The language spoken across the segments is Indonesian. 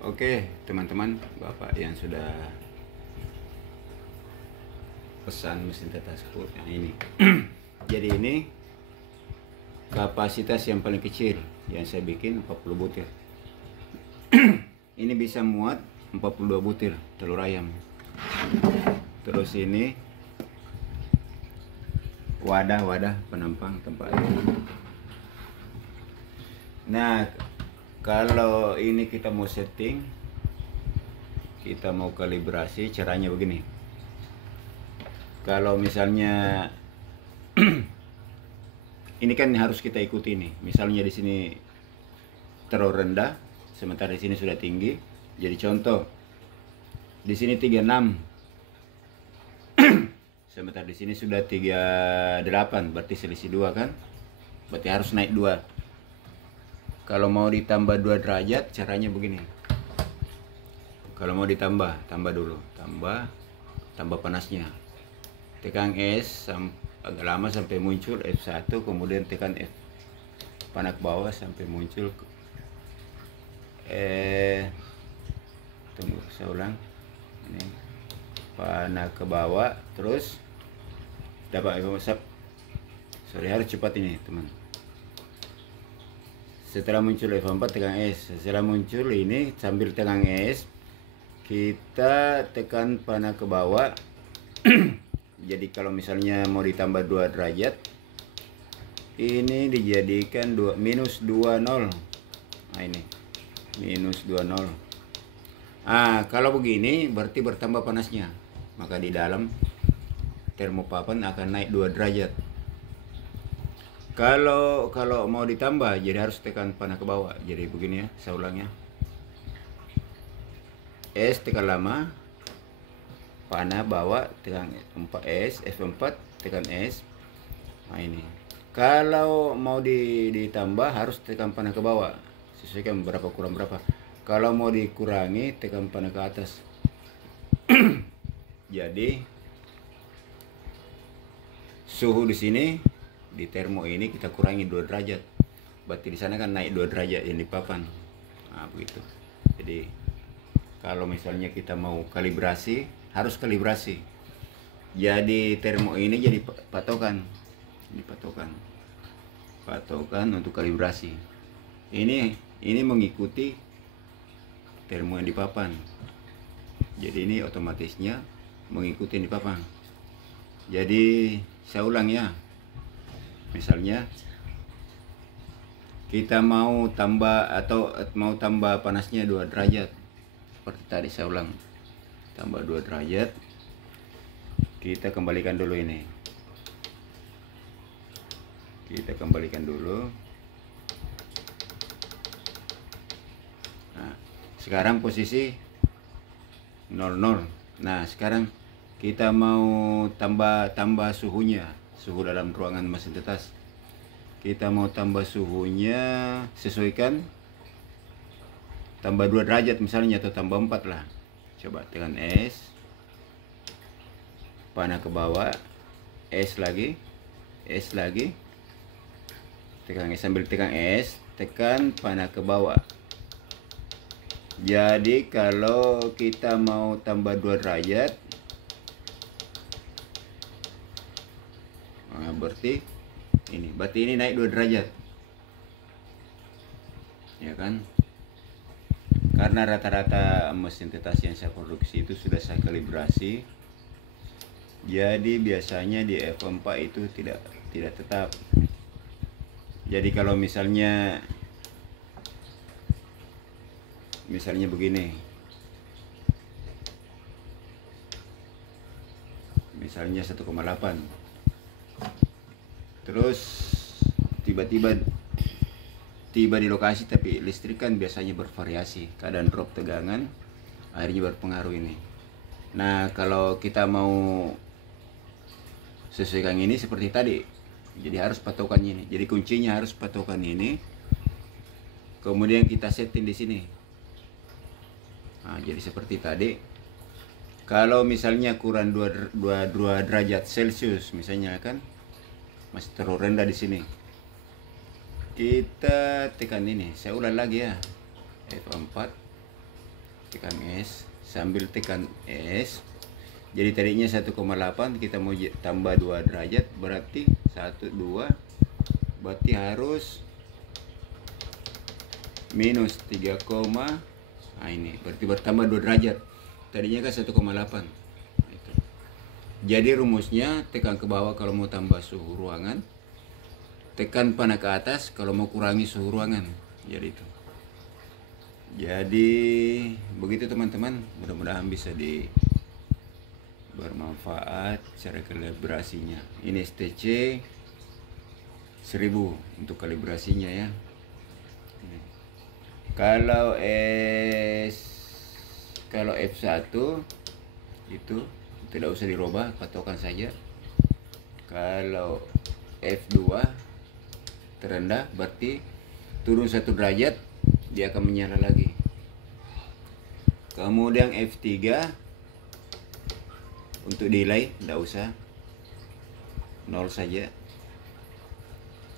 Oke, teman-teman, Bapak yang sudah pesan mesin tetasku yang ini. Jadi ini kapasitas yang paling kecil yang saya bikin 40 butir. Ini bisa muat 42 butir telur ayam. Terus ini wadah penampang tempat air. Nah, kalau ini kita mau setting, kita mau kalibrasi, caranya begini. Kalau misalnya ini kan harus kita ikuti nih. Misalnya di sini terlalu rendah, sementara di sini sudah tinggi. Jadi contoh, di sini 36, sementara di sini sudah 38, berarti selisih 2 kan? Berarti harus naik 2. Kalau mau ditambah 2 derajat, caranya begini. Kalau mau ditambah, tambah dulu, tambah panasnya. Tekan S agak lama sampai muncul F1, kemudian tekan F panah ke bawah sampai muncul tunggu saya ulang, ini panah ke bawah, terus dapat harus cepat ini teman. Setelah muncul F4 tekan S, setelah muncul ini sambil tekan S kita tekan panah ke bawah. Jadi kalau misalnya mau ditambah 2 derajat, ini dijadikan minus 20. Nah ini minus 20. Kalau begini berarti bertambah panasnya, maka di dalam termopapan akan naik 2 derajat. Kalau mau ditambah, jadi harus tekan panah ke bawah. Jadi begini ya, saya ulangnya. S tekan lama, panah bawah, tekan S, F4, tekan S. Nah ini. Kalau mau ditambah harus tekan panah ke bawah. Sesuaikan berapa kurang berapa. Kalau mau dikurangi tekan panah ke atas. Jadi suhu di sini di termo ini kita kurangi 2 derajat. Berarti di sana kan naik 2 derajat yang di papan. Nah, begitu. Jadi kalau misalnya kita mau kalibrasi, harus kalibrasi. Jadi termo ini jadi patokan. Ini patokan untuk kalibrasi. Ini mengikuti termo yang di papan. Jadi ini otomatisnya mengikuti yang di papan. Jadi saya ulang ya. Misalnya kita mau tambah panasnya 2 derajat. Seperti tadi saya ulang, tambah 2 derajat. Kita kembalikan dulu ini. Kita kembalikan dulu. Nah, sekarang posisi 00. Nah, sekarang kita mau tambah suhunya, suhu dalam ruangan mesin tetas. Kita mau tambah suhunya, sesuaikan. Tambah 2 derajat misalnya, atau tambah 4 lah. Coba tekan S, panah ke bawah, S lagi, tekan S, sambil tekan S, tekan panah ke bawah. Jadi kalau kita mau tambah 2 derajat, nah, berarti ini naik 2 derajat, ya kan? Karena rata-rata mesin tetas yang saya produksi itu sudah saya kalibrasi. Jadi biasanya di F4 itu tidak tetap. Jadi kalau misalnya begini. Misalnya 1,8. Terus tiba di lokasi, tapi listrik kan biasanya bervariasi, kadang drop tegangan, akhirnya berpengaruh ini. Nah, kalau kita mau sesuaikan ini seperti tadi, jadi harus patokan ini. Jadi kuncinya harus patokan ini, kemudian kita setting di sini. Nah, jadi seperti tadi. Kalau misalnya kurang 2 derajat Celcius misalnya kan, masih terlalu rendah di sini. Kita tekan ini, saya ulang lagi ya, F4, tekan S, sambil tekan S. Jadi tadinya 1,8, kita mau tambah 2 derajat, berarti 1 2, berarti harus minus 3, nah ini berarti bertambah 2 derajat. Tadinya kan 1,8. Jadi rumusnya tekan ke bawah kalau mau tambah suhu ruangan, tekan panah ke atas kalau mau kurangi suhu ruangan. Jadi itu. Jadi begitu teman-teman, mudah-mudahan bisa bermanfaat cara kalibrasinya. Ini STC 1000 untuk kalibrasinya ya. Kalau F1 itu tidak usah dirubah, patokan saja. Kalau F2 terendah berarti turun 1 derajat, dia akan menyala lagi. Kemudian F3 untuk delay tidak usah, 0 saja.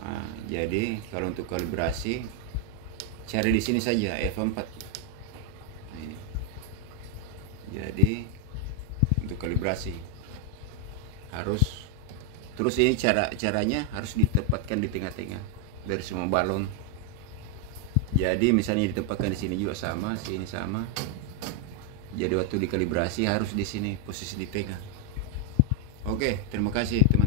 Nah, jadi kalau untuk kalibrasi cari di sini saja F4. Nah, ini. Jadi untuk kalibrasi harus terus ini caranya harus ditempatkan di tengah-tengah dari semua balon. Jadi misalnya ditempatkan di sini juga sama, sini sama. Jadi waktu dikalibrasi harus di sini posisi di tengah. Oke, terima kasih teman.